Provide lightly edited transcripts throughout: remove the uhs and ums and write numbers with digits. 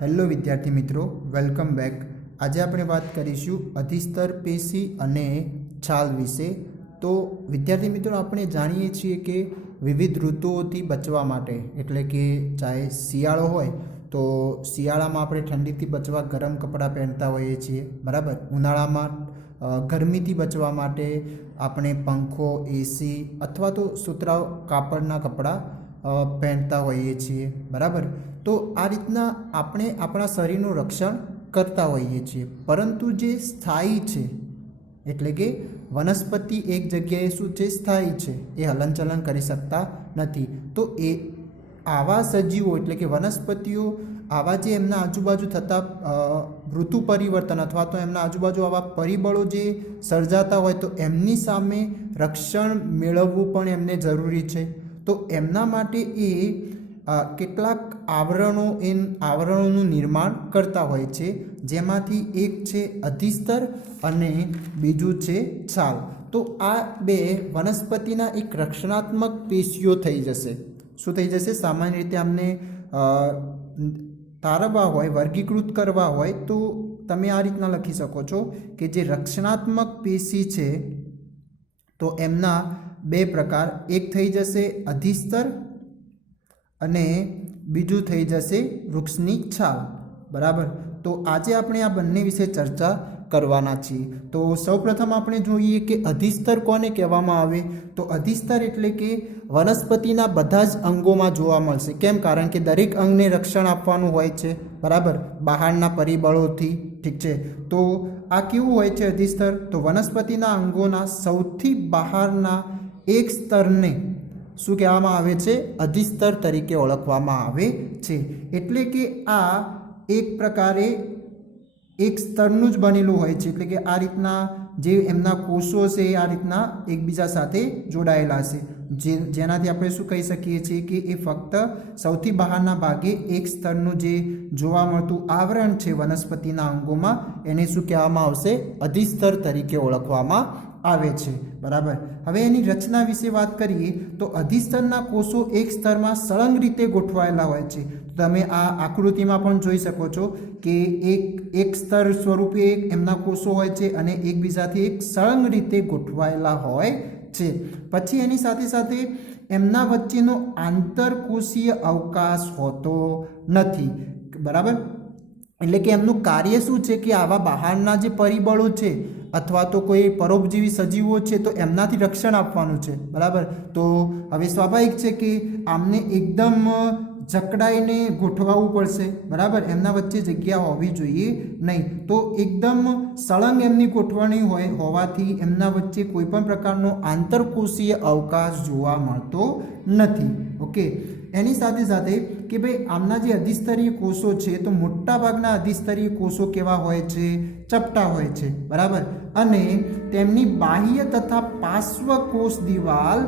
Hello વિદ્યાર્થી મિત્રો, welcome back. આજે આપણે વાત કરીશું અધિસ્તર પેશી અને છાલ વિશે। તો વિદ્યાર્થી મિત્રો, આપણે જાણીએ છીએ કે વિવિધ ઋતુઓથી બચવા માટે, એટલે કે ચાહે શિયાળો હોય તો શિયાળામાં આપણે ઠંડીથી બચવા ગરમ કપડાં પહેરતા હોઈએ છીએ, બરાબર। ઉનાળામાં ગરમીથી બચવા માટે આપણે પંખો, એસી અથવા તો સુતરાઉ કાપડના કપડાં પહેરતા હોઈએ છીએ, બરાબર। તો આ રીતના આપણે આપણા શરીરનું રક્ષણ કરતા હોઈએ છીએ, પરંતુ જે સ્થાયી છે, એટલે કે વનસ્પતિ એક જગ્યાએ શું છે, સ્થાયી છે, એ હલનચલન કરી શકતા નથી। તો એ આવા સજીવો એટલે કે વનસ્પતિઓ આવા જે એમના આજુબાજુ થતા ઋતુ પરિવર્તન અથવા તો એમના આજુબાજુ આવા પરિબળો જે સર્જાતા હોય તો એમની સામે રક્ષણ મેળવવું પણ એમને જરૂરી છે। તો એમના માટે એ કેટલાક આવરણોનું નિર્માણ કરતા હોય છે, જેમાંથી એક છે અધિસ્તર અને બીજું છે છાલ। તો આ બે વનસ્પતિના એક રક્ષણાત્મક પેશીઓ થઈ જશે। શું થઈ જશે? સામાન્ય રીતે આમને તારવવા હોય, વર્ગીકૃત કરવા હોય તો તમે આ રીતના લખી શકો છો કે જે રક્ષણાત્મક પેશી છે તો એમના બે પ્રકાર, એક થઈ જશે અધિસ્તર અને બીજું થઈ જશે વૃક્ષની છાલ, બરાબર। તો આજે આપણે આ બંને વિશે ચર્ચા કરવાના છીએ। તો સૌપ્રથમ આપણે જોઈએ કે અધિસ્તર કોને કહેવામાં આવે? તો અધિસ્તર એટલે કે વનસ્પતિના બધા જ અંગોમાં જોવા મળશે। કેમ? કારણ કે દરેક અંગને રક્ષણ આપવાનું હોય છે, બરાબર, બહારના પરિબળોથી, ઠીક છે। તો આ કેવું હોય છે અધિસ્તર? તો વનસ્પતિના અંગોના સૌથી બહારના એક સ્તરને શું કહેવામાં આવે છે? અધિસ્તર તરીકે ઓળખવામાં આવે છે। એટલે કે આ એક પ્રકારે એક સ્તરનું જ બનેલું હોય છે, એટલે કે આ રીતના જે એમના કોષો છે એ આ રીતના એકબીજા સાથે જોડાયેલા છે, જેનાથી આપણે શું કહી શકીએ છીએ કે એ ફક્ત સૌથી બહારના ભાગે એક સ્તરનું જે જોવા મળતું આવરણ છે વનસ્પતિના અંગોમાં, એને શું કહેવામાં આવશે? અધિસ્તર તરીકે ઓળખવામાં આવે છે, બરાબર। હવે એની રચના વિશે વાત કરીએ તો અધિસ્તરના કોષો એક સ્તરમાં સળંગ રીતે ગોઠવાયેલા હોય છે। તમે આ આકૃતિમાં પણ જોઈ શકો છો કે એક સ્તર સ્વરૂપે એમના કોષો હોય છે અને એકબીજાથી એક સળંગ રીતે ગોઠવાયેલા હોય છે। પછી એની સાથે સાથે એમના વચ્ચેનો આંતરકોષીય અવકાશ હોતો નથી, બરાબર। એટલે કે એમનું કાર્ય શું છે કે આવા બહારના જે પરિબળો છે અથવા તો કોઈ પરોપજીવી સજીવો છે તો એમનાથી રક્ષણ આપવાનું છે, બરાબર। તો હવે સ્વાભાવિક છે કે આમને એકદમ જકડાઈને ગોઠવાવું પડશે, બરાબર, એમના વચ્ચે જગ્યા હોવી જોઈએ નહીં। તો એકદમ સળંગ એમની ગોઠવણી હોવાથી એમના વચ્ચે કોઈ પણ પ્રકારનો આંતરકોષીય અવકાશ જોવા મળતો નથી, ઓકે। એની સાથે સાથે કે ભાઈ આમના જે અધિસ્તરીય કોષો છે તો મોટાભાગના અધિસ્તરીય કોષો કેવા હોય છે? ચપટા હોય છે, બરાબર। અને તેમની બાહ્ય તથા પાર્શ્વ કોષ દિવાલ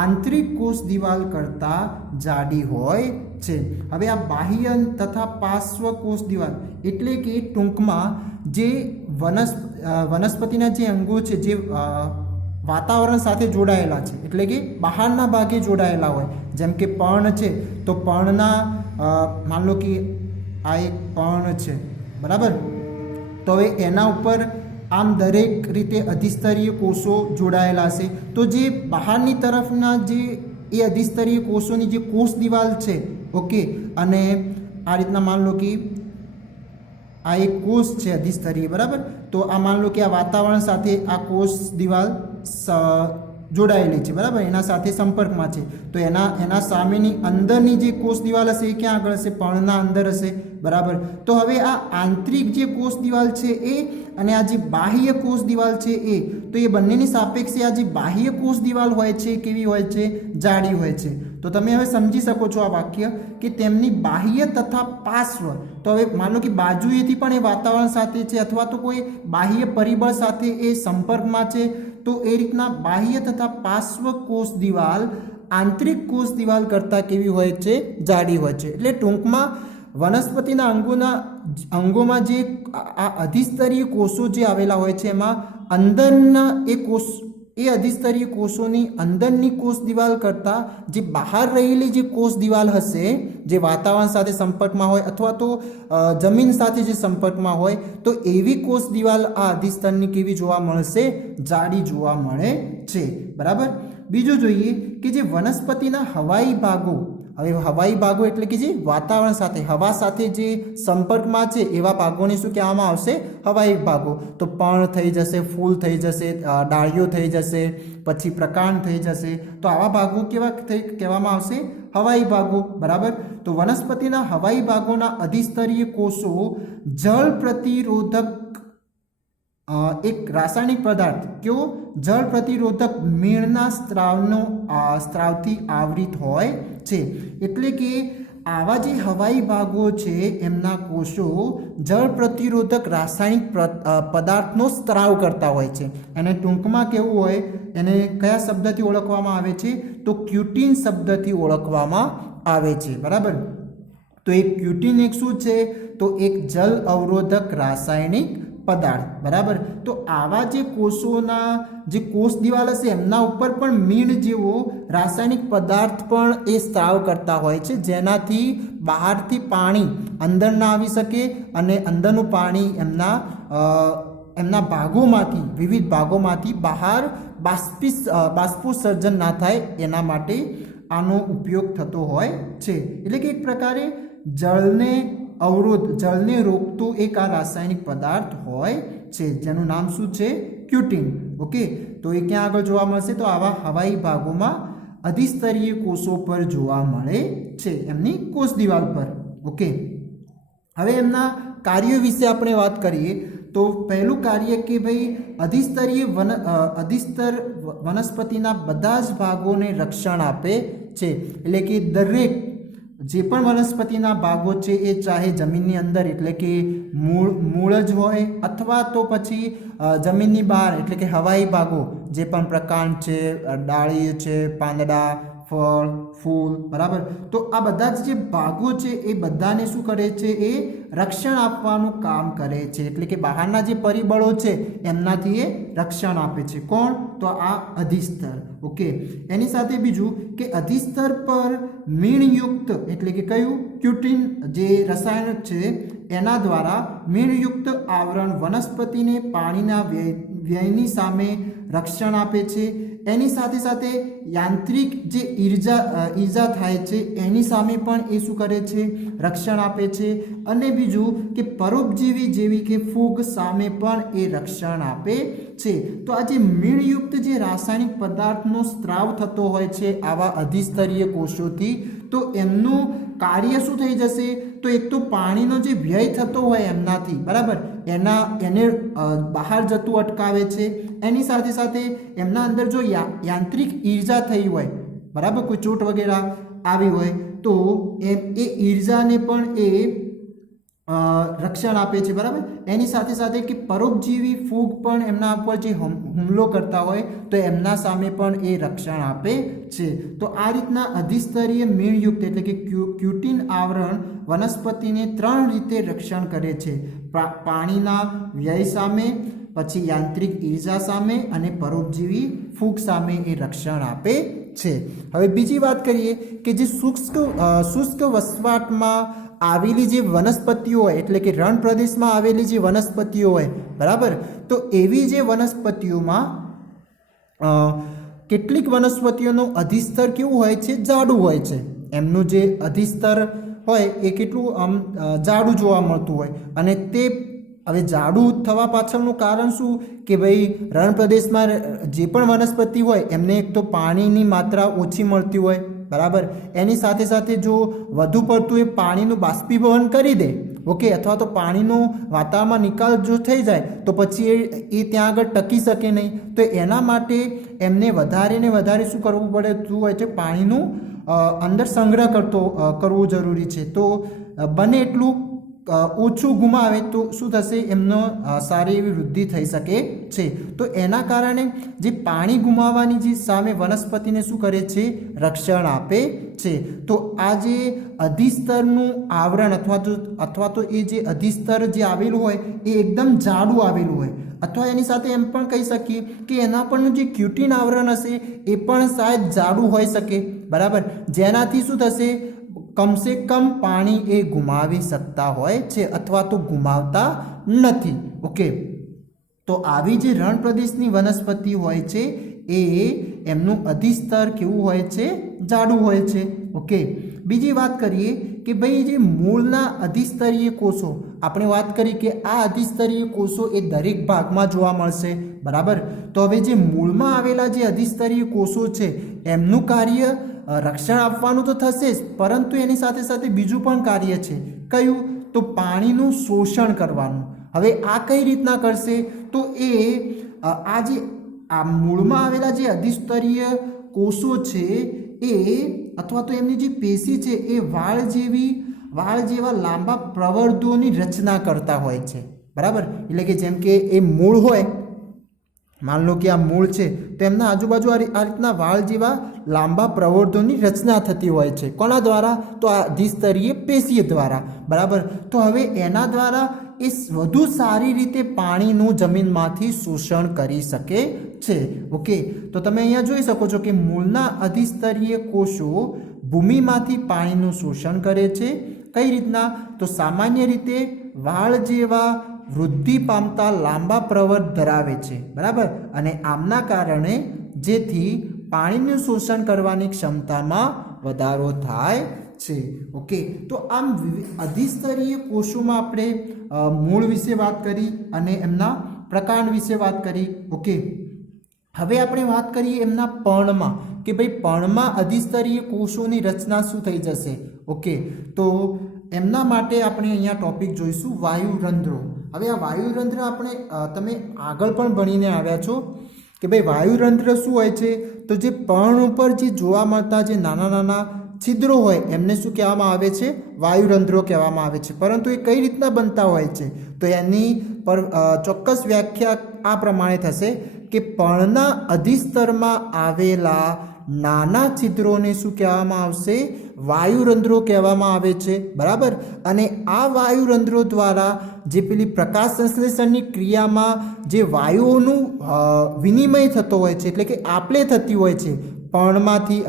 આંતરિક કોષ દિવાલ કરતાં જાડી હોય છે। હવે આ બાહ્ય તથા પાર્શ્વ કોષ દિવાલ એટલે કે ટૂંકમાં જે વનસ્પતિના જે અંગો છે જે વાતાવરણ સાથે જોડાયેલા છે, એટલે કે બહારના ભાગે જોડાયેલા હોય, જેમ કે પર્ણ છે તો પર્ણના માન લો કે આ એક પર્ણ છે, બરાબર। તો હવે એના ઉપર આમ દરેક રીતે અધિસ્તરીય કોષો જોડાયેલા છે। તો જે બહારની તરફના જે એ અધિસ્તરીય કોષોની જે કોષ દિવાલ છે, ઓકે, અને આ રીતના માન લો કે આ એક કોષ છે અધિસ્તરીય, બરાબર। તો આ માન લો કે આ વાતાવરણ સાથે આ કોષ દિવાલ જોડાયેલી છે, બરાબર, એના સાથે સંપર્કમાં છે। તો એના સામેની અંદરની જે કોષ દિવાલ હશે એ ક્યાં આગળ હશે? પર્ણના અંદર હશે, બરાબર। તો હવે આ આંતરિક જે કોષ દિવાલ છે એ અને આ જે બાહ્ય કોષ દિવાલ છે એ, તો એ બંનેની સાપેક્ષે આ જે બાહ્ય કોષ દિવાલ હોય છે કેવી હોય છે? જાડી હોય છે। તો તમે હવે સમજી શકો છો આ વાક્ય કે તેમની બાહ્ય તથા પાર્શ્વ, તો હવે માનો કે બાજુએથી પણ એ વાતાવરણ સાથે છે અથવા તો કોઈ બાહ્ય પરિબળ સાથે એ સંપર્કમાં છે, તો એ રીતના બાહ્ય તથા પાર્શ્વ કોષ દિવાલ આંતરિક કોષ દિવાલ કરતાં કેવી હોય છે? જાડી હોય છે। એટલે ટૂંકમાં વનસ્પતિના અંગોમાં જે આ અધિસ્તરીય કોષો જે આવેલા હોય છે એમાં અંદરના એ એ અધિસ્તરીય કોષોની અંદરની કોષ દિવાલ કરતાં જે બહાર રહેલી જે કોષ દિવાલ હશે, જે વાતાવરણ સાથે સંપર્કમાં હોય અથવા તો જમીન સાથે જે સંપર્કમાં હોય, તો એવી કોષ દિવાલ આ અધિસ્તરની કેવી જોવા મળશે? જાડી જોવા મળે છે. બરાબર. બીજું જોઈએ કે જે વનસ્પતિના હવાઈ ભાગો, હવે હવાઈ ભાગો એટલે કે જે વાતાવરણ સાથે, હવા સાથે જે સંપર્કમાં છે એવા ભાગોને શું કહેવામાં આવશે? હવાઈ ભાગો. તો પર્ણ થઈ જશે, ફૂલ થઈ જશે, ડાળીઓ થઈ જશે, પછી પ્રકાંડ થઈ જશે. તો આવા ભાગો કેવા કહેવામાં આવશે? હવાઈ ભાગો. બરાબર. તો વનસ્પતિના હવાઈ ભાગોના અધિસ્તરીય કોષો જળ પ્રતિરોધક એક રાસાયણિક પદાર્થ, કેવો? જળ પ્રતિરોધક મીણના સ્ત્રાવથી આવૃત હોય છે. એટલે કે આવા જે હવાઈ ભાગો છે એમના કોષો જળ પ્રતિરોધક રાસાયણિક પદાર્થનો સ્ત્રાવ કરતા હોય છે. અને ટૂંકમાં કેવું હોય, એને કયા શબ્દથી ઓળખવામાં આવે છે? તો ક્યુટીન શબ્દથી ઓળખવામાં આવે છે. બરાબર. તો એક ક્યુટીન એક શું છે? તો એક જલ અવરોધક રાસાયણિક પદાર્થ. બરાબર. તો આવા જે કોષોના જે કોષ દિવાલ હશે એમના ઉપર પણ મીણ જેવો રાસાયણિક પદાર્થ પણ એ સ્ત્રાવ કરતા હોય છે, જેનાથી બહારથી પાણી અંદર ના આવી શકે અને અંદરનું પાણી એમના ભાગોમાંથી, વિવિધ ભાગોમાંથી બહાર બાષ્પોત્સર્જન ના થાય, એના માટે આનો ઉપયોગ થતો હોય છે. એટલે કે એક પ્રકારે જળને રોકતો એક આ રાસાયણિક પદાર્થ હોય છે, જેનું નામ શું છે? ક્યુટીન. ઓકે. તો એ ક્યાં આગળ જોવા મળશે? તો આવા હવાઈ ભાગોમાં અધિસ્તરીય કોષો પર જોવા મળે છે, એમની કોષ દિવાલ પર. ઓકે. હવે એમના કાર્યો વિશે આપણે વાત કરીએ તો પહેલું કાર્ય કે ભાઈ અધિસ્તર વનસ્પતિના બધા જ ભાગોને રક્ષણ આપે છે. એટલે કે દરેક જે પણ વનસ્પતિના ભાગો છે એ ચાહે જમીનની અંદર એટલે કે મૂળ જ હોય અથવા તો પછી જમીનની બહાર એટલે કે હવાઈ ભાગો, જે પણ પ્રકાંડ છે, ડાળી છે, પાંદડા, ફળ, ફૂલ. બરાબર. તો આ બધા જ જે ભાગો છે એ બધાને શું કરે છે? એ રક્ષણ આપવાનું કામ કરે છે. એટલે કે બહારના જે પરિબળો છે એમનાથી એ રક્ષણ આપે છે. કોણ? તો આ અધિસ્તર. ઓકે. એની સાથે બીજું કે અધિસ્તર પર મીણયુક્ત એટલે કે કયું? ક્યુટીન જે રસાયણ છે એના દ્વારા મીણયુક્ત આવરણ વનસ્પતિને પાણીના વ્યયની સામે રક્ષણ આપે છે. એની સાથે સાથે યાંત્રિક જે ઈજા થાય છે એની સામે પણ એ શું કરે છે? રક્ષણ આપે છે. અને બીજું કે પરોપજીવી જેવી કે ફૂગ સામે પણ એ રક્ષણ આપે છે. તો આ જે મીણયુક્ત જે રાસાયણિક પદાર્થનો સ્ત્રાવ થતો હોય છે આવા અધિસ્તરીય કોષોથી, તો એમનું કાર્ય શું થઈ જશે? તો એક તો પાણીનો જે વ્યય થતો હોય એમનાથી, બરાબર, એને બહાર જતું અટકાવે છે. એની સાથે સાથે એમના અંદર જો યાંત્રિક ઈર્જા થઈ હોય, બરાબર, કોઈ ચોટ વગેરે આવી હોય તો એ ઈર્જાને પણ એ રક્ષણ આપે છે. બરાબર. એની સાથે સાથે કે પરોપજીવી ફૂગ પણ એમના ઉપર જે હુમલો કરતા હોય તો એમના સામે પણ એ રક્ષણ આપે છે. તો આ રીતના અધિસ્તરીય મીણયુક્ત એટલે કે ક્યુટીન આવરણ વનસ્પતિને 3 રીતે રક્ષણ કરે છે: પાણીના વ્યય સામે, પછી યાંત્રિક ઈર્જા સામે અને પરોપજીવી ફૂગ સામે એ રક્ષણ આપે છે. હવે બીજી વાત કરીએ કે જે શુષ્ક વસવાટમાં આવેલી જે વનસ્પતિઓ હોય એટલે કે રણ પ્રદેશમાં આવેલી જે વનસ્પતિઓ હોય, બરાબર, તો એવી જે વનસ્પતિઓમાં કેટલીક વનસ્પતિઓનું અધિસ્તર કેવું હોય છે? જાડું હોય છે. એમનું જે અધિસ્તર હોય એ કેટલું જાડું જોવા મળતું હોય. અને તે હવે જાડું થવા પાછળનું કારણ શું? કે ભાઈ રણ પ્રદેશમાં જે પણ વનસ્પતિ હોય એમને એક તો પાણીની માત્રા ઓછી મળતી હોય, બરાબર. એની સાથે સાથે જો વધુ પડતું એ પાણીનું બાષ્પીભવન કરી દે, ઓકે, અથવા તો પાણીનો વાતાવરણમાં નિકાલ જો થઈ જાય તો પછી એ ત્યાં આગળ ટકી શકે નહીં. તો એના માટે એમને વધારે ને વધારે શું કરવું પડતું હોય છે? પાણીનું અંદર સંગ્રહ કરવું જરૂરી છે. તો બને એટલું ઓછું ગુમાવે તો શું થશે? એમનો સારી એવી વૃદ્ધિ થઈ શકે છે. તો એના કારણે જે પાણી ગુમાવવાની જે સામે વનસ્પતિને શું કરે છે? રક્ષણ આપે છે. તો આ જે અધિસ્તરનું આવરણ અથવા તો એ જે અધિસ્તર જે આવેલું હોય એ એકદમ જાડું આવેલું હોય. અથવા એની સાથે એમ પણ કહી શકીએ કે એના પરનું જે ક્યુટીન આવરણ હશે એ પણ શાયદ જાડું હોઈ શકે, બરાબર, જેનાથી શું થશે, કમસે કમ પાણી એ ગુમાવી શકતા હોય છે અથવા તો ગુમાવતા નથી. ઓકે, તો આવી જે રણ પ્રદેશની વનસ્પતિ હોય છે એ એમનું અધિસ્તર કેવું હોય છે, જાડું હોય છે. ઓકે, બીજી વાત કરીએ કે ભાઈ જે મૂળના અધિસ્તરીય કોષો, આપણે વાત કરી કે આ અધિસ્તરીય કોષો એ દરેક ભાગમાં જોવા મળશે, બરાબર. તો હવે જે મૂળમાં આવેલા જે અધિસ્તરીય કોષો છે એમનું કાર્ય રક્ષણ આપવાનું તો થશે જ, પરંતુ એની સાથે સાથે બીજું પણ કાર્ય છે. કયું? તો પાણીનું શોષણ કરવાનું. હવે આ કઈ રીતના કરશે? તો એ આ મૂળમાં આવેલા જે અધિસ્તરીય કોષો છે એ અથવા તો એમની જે પેશી છે એ વાળ જેવા લાંબા પ્રવર્ધોની રચના કરતા હોય છે, બરાબર. એટલે કે જેમ કે એ મૂળ હોય, માન લો કે આ મૂળ છે તો એમના આજુબાજુ આ રીતના વાળ જેવા લાંબા પ્રવર્ધોની રચના થતી હોય છે. કોના દ્વારા? તો આ દ્વિસ્તરીય પેશી દ્વારા, બરાબર. તો હવે એના દ્વારા એ વધુ સારી રીતે પાણીનું જમીનમાંથી શોષણ કરી શકે છે. ઓકે, તો તમે અહીંયા જોઈ શકો છો કે મૂળના અધિસ્તરીય કોષો ભૂમિમાંથી પાણીનું શોષણ કરે છે. કઈ રીતના? તો સામાન્ય રીતે વાળ જેવા વૃદ્ધિ પામતા લાંબા પ્રવર્ધ ધરાવે છે, બરાબર. અને આમના કારણે જેથી પાણીનું શોષણ કરવાની ક્ષમતામાં વધારો થાય છે. ઓકે, તો આમ અધિસ્તરીય કોષોમાં આપણે મૂળ વિશે વાત કરી અને એમના પ્રકાર વિશે વાત કરી. ઓકે, હવે આપણે વાત કરીએ એમના પર્ણમાં કે ભાઈ પર્ણમાં અધિસ્તરીય કોષોની રચના શું થઈ જશે. ઓકે, તો એમના માટે આપણે અહીંયા ટોપિક જોઈશું વાયુરંધ્રો. હવે આ વાયુરંધ્ર આપણે તમે આગળ પણ ભણીને આવ્યા છો કે ભાઈ વાયુરંધ્ર શું હોય છે? તો જે પર્ણ ઉપર જે જોવા મળતા જે નાના નાના છિદ્રો હોય એમને શું કહેવામાં આવે છે? વાયુરંધ્રો કહેવામાં આવે છે. પરંતુ એ કઈ રીતના બનતા હોય છે? તો એની પર ચોક્કસ વ્યાખ્યા આ પ્રમાણે થશે કે પર્ણના અધિસ્તરમાં આવેલા નાના છિદ્રોને શું કહેવામાં આવશે? વાયુરંધ્રો કહેવામાં આવે છે, બરાબર. અને આ વાયુરંધ્રો દ્વારા જે પેલી પ્રકાશ સંશ્લેષણની ક્રિયામાં જે વાયુઓનું વિનિમય થતો હોય છે, એટલે કે આપલે થતી હોય છે પર્ણમાંથી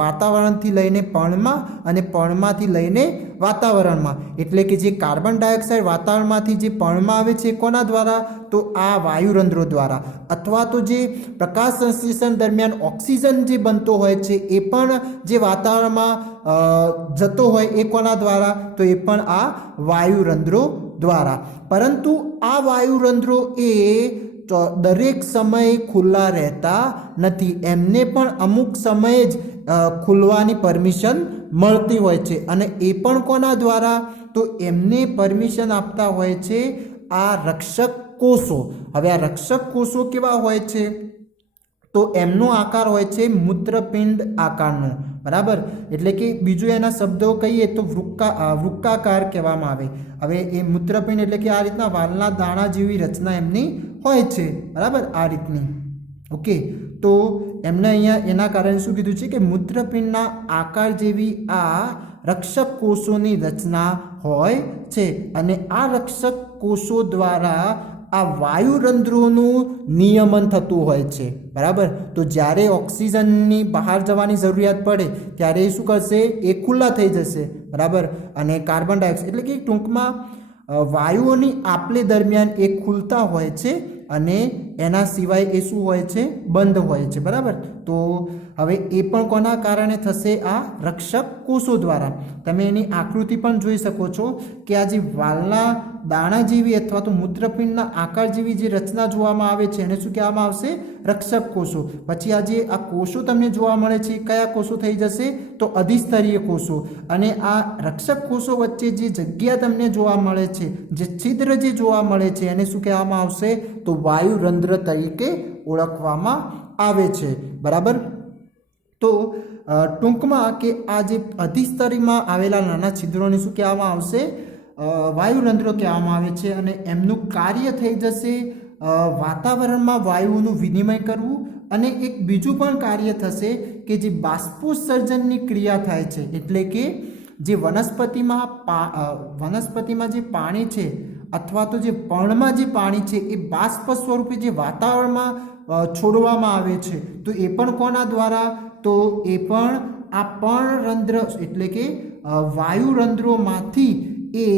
વાતાવરણથી લઈને પર્ણમાં અને પર્ણમાંથી લઈને વાતાવરણમાં, એટલે કે જે કાર્બન ડાયોક્સાઇડ વાતાવરણમાંથી જે પર્ણમાં આવે છે કોના દ્વારા? તો આ વાયુરંધ્રો દ્વારા. અથવા તો જે પ્રકાશ સંશ્લેષણ દરમિયાન ઓક્સિજન જે બનતો હોય છે એ પણ જે વાતાવરણમાં જતો હોય એ કોના દ્વારા? તો એ પણ આ વાયુરંધ્રો દ્વારા. પરંતુ આ વાયુરંધ્રો એ દરેક સમયે ખુલ્લા રહેતા નથી, એમને પણ અમુક સમયે જ ખુલવાની પરમિશન મળતી હોય છે. અને એ પણ કોના દ્વારા? તો એમને પરમિશન આપતા હોય છે આ રક્ષક કોષો. હવે આ રક્ષક કોષો કેવા હોય છે? તો એમનો આકાર હોય છે મૂત્રપિંડ આકારનો, બરાબર. એટલે કે બીજું એના શબ્દો કહીએ તો વૃક્કાકાર કહેવામાં આવે. હવે એ મૂત્રપિંડ એટલે કે આ રીતના વાલના દાણા જેવી રચના એમની હોય છે, બરાબર, આ રીતની. ઓકે, તો એમને અહીંયા એના કારણે શું કીધું છે કે મૂત્રપિંડના આકાર જેવી આ રક્ષક કોષોની રચના હોય છે. અને આ રક્ષક કોષો દ્વારા આ વાયુરંધ્રોનું નિયમન થતું હોય છે, બરાબર. તો જ્યારે ઓક્સિજનની બહાર જવાની જરૂરિયાત પડે ત્યારે એ શું કરશે? એ ખુલ્લા થઈ જશે, બરાબર. અને કાર્બન ડાયોક્સાઇડ એટલે કે ટૂંકમાં વાયુઓની આપલે દરમિયાન એ ખુલતા હોય છે અને એના સિવાય એ શું હોય છે? બંધ હોય છે, બરાબર. તો હવે એ પણ કોના કારણે થશે? આ રક્ષક કોષો દ્વારા. તમે એની આકૃતિ પણ જોઈ શકો છો કે આ જે વાલના દાણા જેવી અથવા તો મૂત્રપિંડના આકાર જેવી જે રચના જોવામાં આવે છે એને શું કહેવામાં આવશે? રક્ષક કોષો. પછી આ જે આ કોષો તમને જોવા મળે છે કયા કોષો થઈ જશે? તો અધિસ્તરીય કોષો. અને આ રક્ષક કોષો વચ્ચે જે જગ્યા તમને જોવા મળે છે, જે છિદ્ર જે જોવા મળે છે એને શું કહેવામાં આવશે? તો વાયુરંધ્ર તરીકે ઓળખવામાં આવે છે, બરાબર. તો ટૂંકમાં કે આ જે અધિસ્તરીમાં આવેલા નાના છિદ્રોને શું કહેવામાં આવશે? વાયુરંધ્રો કહેવામાં આવે છે. અને એમનું કાર્ય થઈ જશે વાતાવરણમાં વાયુઓનું વિનિમય કરવું. અને એક બીજું પણ કાર્ય થશે કે જે બાષ્પોત્સર્જનની ક્રિયા થાય છે, એટલે કે જે વનસ્પતિમાં જે પાણી છે અથવા તો જે પર્ણમાં જે પાણી છે એ બાષ્પ સ્વરૂપે જે વાતાવરણમાં છોડવામાં આવે છે, તો એ પણ કોના દ્વારા? તો એ પણ આ પર્ણરંધ્ર એટલે કે વાયુરંધ્રોમાંથી એ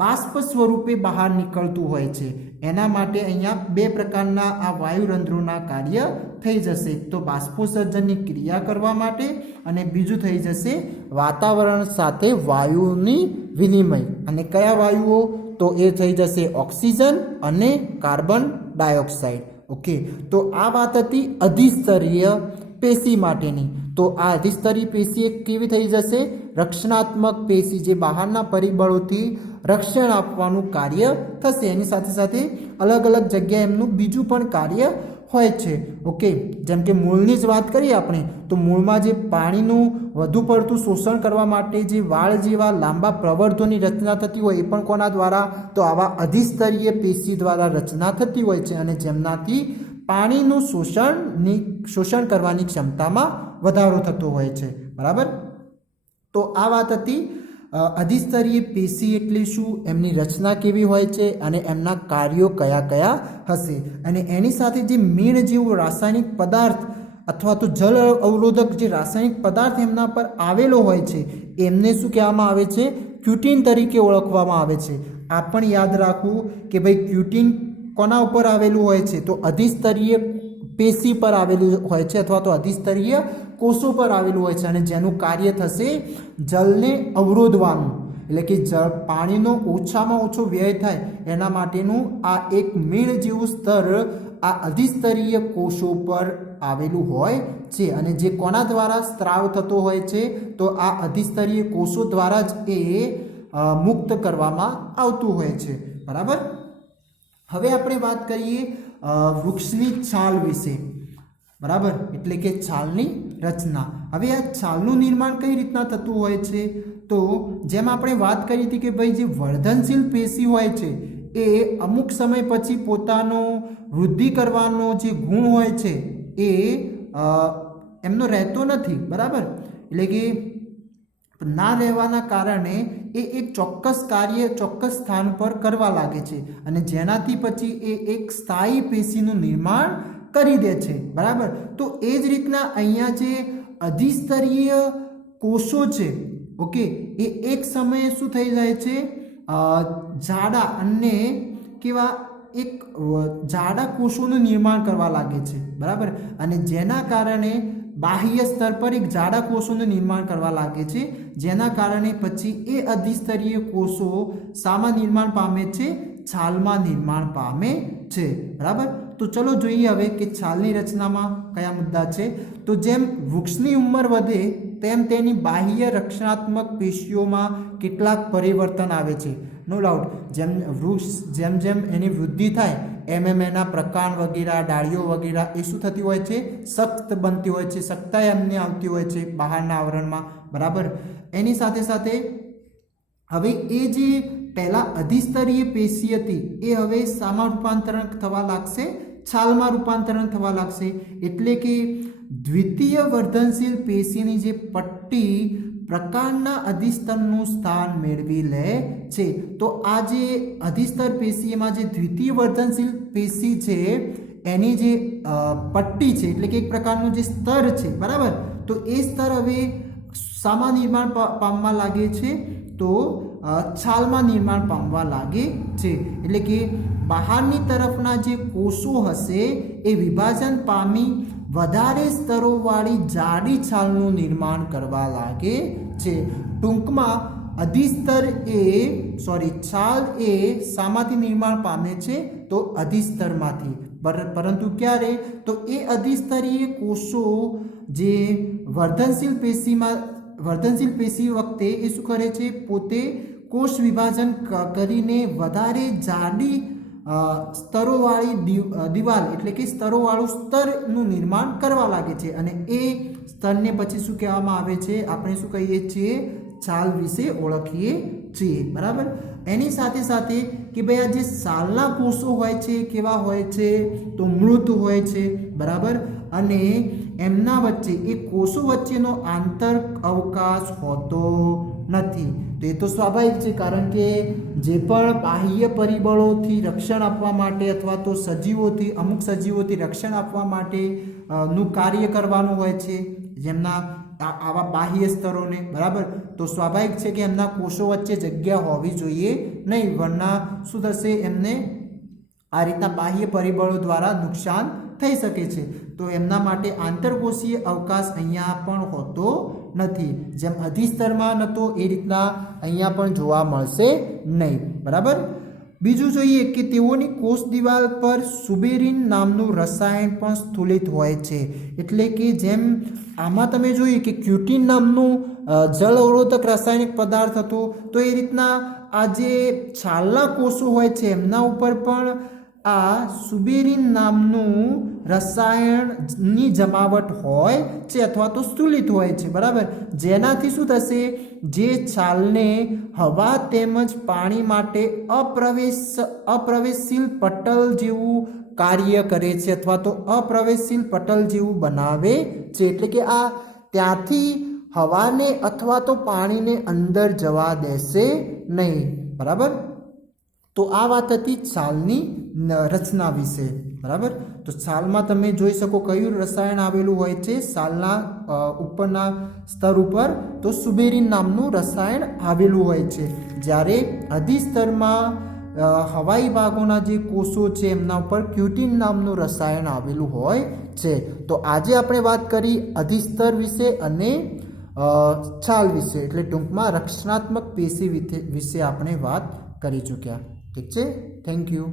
બાષ્પ સ્વરૂપે બહાર નીકળતું હોય છે. એના માટે અહીંયા બે પ્રકારના આ વાયુરંધ્રોના કાર્ય થઈ જશે. તો બાષ્પોત્સર્જનની ક્રિયા કરવા માટે, અને બીજું થઈ જશે વાતાવરણ સાથે વાયુની વિનિમય. અને કયા વાયુઓ? તો એ થઈ જશે ઓક્સિજન અને કાર્બન ડાયોક્સાઇડ. ઓકે, તો આ વાત હતી અધિસ્તરીય પેશી માટેની. તો આ અધિસ્તરીય પેશી એક કેવી થઈ જશે? રક્ષણાત્મક પેશી, જે બહારના પરિબળોથી રક્ષણ આપવાનું કાર્ય થશે. એની સાથે સાથે અલગ અલગ જગ્યાએ એમનું બીજું પણ કાર્ય હોય છે. ઓકે, જેમ કે મૂળની જ વાત કરીએ આપણે, તો મૂળમાં જે પાણીનું વધુ પડતું શોષણ કરવા માટે જે વાળ જેવા લાંબા પ્રવર્ધોની રચના થતી હોય, એ પણ કોના દ્વારા? તો આવા અધિસ્તરીય પેશી દ્વારા રચના થતી હોય છે, અને જેમનાથી પાણીનું શોષણ કરવાની ક્ષમતામાં વધારો થતો હોય છે. બરાબર. તો આ વાત હતી અધિસ્તરીય પેશી એટલે શું, એમની રચના કેવી હોય છે, અને એમના કાર્યો કયા કયા હશે. અને એની સાથે જે મીણ જેવો રાસાયણિક પદાર્થ અથવા તો જલ અવરોધક જે રાસાયણિક પદાર્થ એમના પર આવેલો હોય છે, એમને શું કહેવામાં આવે છે? ક્યુટીન તરીકે ઓળખવામાં આવે છે. આ પણ યાદ રાખવું કે ભાઈ ક્યુટીન કોના ઉપર આવેલું હોય છે? તો અધિસ્તરીય પેશી પર આવેલું હોય છે, અથવા તો અધિસ્તરીય કોષો પર આવેલું હોય છે, અને જેનું કાર્ય થશે જલને અવરોધવાનું, એટલે કે જળ પાણીનો ઓછામાં ઓછો વ્યય થાય એના માટેનું આ એક મીણ જેવું સ્તર આ અધિસ્તરીય કોષો પર આવેલું હોય છે. અને જે કોના દ્વારા સ્ત્રાવ થતો હોય છે? તો આ અધિસ્તરીય કોષો દ્વારા જ એ મુક્ત કરવામાં આવતું હોય છે. બરાબર. હવે આપણે વાત કરીએ વૃક્ષની છાલ વિશે. બરાબર, એટલે કે છાલની રચના. હવે આ છાલનું નિર્માણ કઈ રીતના થતું હોય છે? તો જેમ આપણે વાત કરી હતી કે ભાઈ જે વર્ધનશીલ પેશી હોય છે એ અમુક સમય પછી પોતાનો વૃદ્ધિ કરવાનો જે ગુણ હોય છે એ એમનો રહેતો નથી. બરાબર, એટલે કે ના રહેવાના કારણે એ એક ચોક્કસ કાર્ય ચોક્કસ સ્થાન પર કરવા લાગે છે, અને જેનાથી પછી એ એક સ્થાયી પેશીનું નિર્માણ કરી દે છે. બરાબર. તો એ જ રીતના અહીંયા જે અધિસ્તરીય કોષો છે, ઓકે, એ એક સમયે શું થઈ જાય છે? જાડા અને કેવા એક જાડા કોષોનું નિર્માણ કરવા લાગે છે. બરાબર. અને જેના કારણે બાહ્ય સ્તર પર એક જાડા કોષોનું નિર્માણ કરવા લાગે છે, જેના કારણે પછી એ અધિસ્તરીય કોષો શામાં નિર્માણ પામે છે? છાલમાં નિર્માણ પામે છે. બરાબર. તો ચલો જોઈએ હવે કે છાલની રચનામાં કયા મુદ્દા છે. તો જેમ વૃક્ષની ઉંમર વધે તેમ તેની બાહ્ય રક્ષણાત્મક પેશીઓમાં કેટલાક પરિવર્તન આવે છે. નો ડાઉટ, જેમ વૃક્ષ જેમ જેમ એની વૃદ્ધિ થાય એમ એમ એના પ્રકાંડ વગેરે, ડાળીઓ વગેરે એ શું થતી હોય છે? સખ્ત બનતી હોય છે, સખ્તાઈ એમને આવતી હોય છે બહારના આવરણમાં. બરાબર. એની સાથે સાથે હવે એ જે પહેલાં અધિસ્તરીય પેશી હતી એ હવે શામાં રૂપાંતરણ થવા લાગશે? છાલમાં રૂપાંતરણ થવા લાગશે. એટલે કે દ્વિતીય વર્ધનશીલ પેશીની જે પટ્ટી પ્રકાંડના અધિસ્તરનું સ્થાન મેળવી લે છે. તો આ જે અધિસ્તર પેશીમાં જે દ્વિતીય વર્ધનશીલ પેશી છે એની જે પટ્ટી છે, એટલે કે એક પ્રકારનું જે સ્તર છે, બરાબર, તો એ સ્તર હવે શામાં નિર્માણ પામવા લાગે છે? તો છાલમાં નિર્માણ પામવા લાગે છે. એટલે કે બહારની તરફના જે કોષો હશે એ વિભાજન પામી વધારે સ્તરોવાળી જાડી છાલનું નિર્માણ કરવા લાગે છે. ટૂંકમાં છાલ એ શામાંથી નિર્માણ પામે છે? તો અધિસ્તરમાંથી. પરંતુ ક્યારે? તો એ અધિસ્તરીય કોષો જે વર્ધનશીલ પેશી વખતે એ શું કરે છે? પોતે કોષ વિભાજન કરીને વધારે જાડી સ્તરોવાળી દિવાલ એટલે કે સ્તરોવાળું સ્તરનું નિર્માણ કરવા લાગે છે, અને એ સ્તરને પછી શું કહેવામાં આવે છે? આપણે શું કહીએ છીએ? છાલ વિશે ઓળખીએ છીએ. બરાબર. એની સાથે સાથે કે ભાઈ આ જે છાલના કોષો હોય છે કેવા હોય છે? તો મૃત હોય છે. બરાબર. અને એમના વચ્ચે એ કોષો વચ્ચેનો આંતર અવકાશ હોતો નથી. તો એ તો સ્વાભાવિક છે, કારણ કે જે પણ બાહ્ય પરિબળોથી રક્ષણ આપવા માટે અથવા તો સજીવોથી, અમુક સજીવોથી રક્ષણ આપવા માટે નું કાર્ય કરવાનું હોય છે, જેમના આવા બાહ્ય સ્તરોને, બરાબર. તો સ્વાભાવિક છે કે એમના કોષો વચ્ચે જગ્યા હોવી જોઈએ નહીં, વરના શું થશે, એમને આ રીતના બાહ્ય પરિબળો દ્વારા નુકસાન થઈ શકે છે. તો એમના માટે આંતરકોષીય અવકાશ અહીંયા પણ હોતો નથી. જેમ અધિસ્તરમાં નહોતો એ રીતના અહીંયા પણ જોવા મળશે નહીં, બરાબર. બીજું જોઈએ કે તેઓની કોષ દિવાલ પર સુબેરિન નામનું રસાયણ પણ સ્થુલિત હોય છે. એટલે કે જેમ આમાં તમે જોઈએ કે ક્યુટીન નામનું જળ અવરોધક રાસાયણિક પદાર્થ હતો, તો એ રીતના આ જે છાલના કોષો હોય છે એમના ઉપર પણ આ સુબેરિન નામનું રસાયણની જમાવટ હોય છે અથવા તો સ્થુલિત હોય છે, બરાબર. જેનાથી શું થશે, જે છાલને હવા તેમજ પાણી માટે અપ્રવેશશીલ પટલ જેવું કાર્ય કરે છે અથવા તો અપ્રવેશશીલ પટલ જેવું બનાવે છે. એટલે કે આ ત્યાંથી હવાને અથવા તો પાણીને અંદર જવા દેશે નહીં, બરાબર. તો આ વાત હતી છાલની રચના વિશે, બરાબર. તો છાલમાં તમે જોઈ શકો કયું રસાયણ આવેલું હોય છે, છાલના ઉપરના સ્તર ઉપર તો સુબેરિન નામનું રસાયણ આવેલું હોય છે. જ્યારે અધિસ્તરમાં હવાઈ ભાગોના જે કોષો છે એમના ઉપર ક્યુટીન નામનું રસાયણ આવેલું હોય છે. તો આજે આપણે વાત કરી અધિસ્તર વિશે અને છાલ વિશે, એટલે ટૂંકમાં રક્ષણાત્મક પેશી વિશે આપણે વાત કરી ચૂક્યા. ઠીક છે, થેન્ક યુ.